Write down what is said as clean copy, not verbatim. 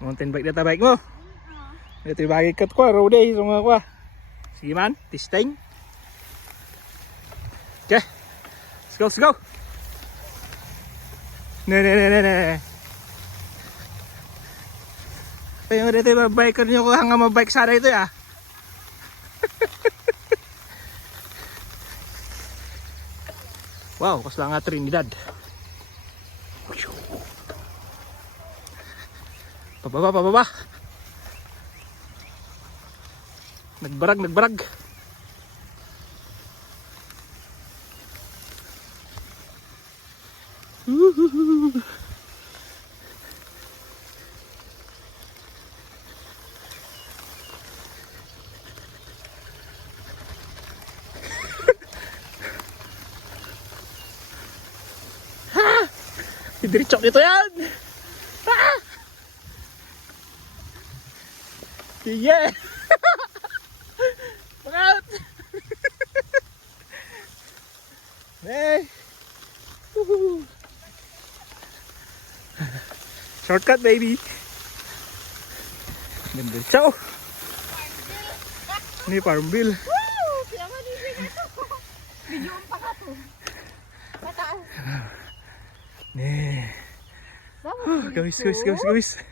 Mountain bike na bike mo. Ito yung bagay kat ko, road day. So mga ko. Sige man, testing. Okay. Let's go. Ne. Tayo nga dito yung mabiker nyo ko hanggang mabike sana ito ya. Wow, kasla nga Trinidad. Pababa. Nagbarag. Diretso dito yan. Yeah. Bakit? Hey. Shortcut baby. Diretso. Ini Farmville. Video pa ka to. Mataas. Nih. Guys.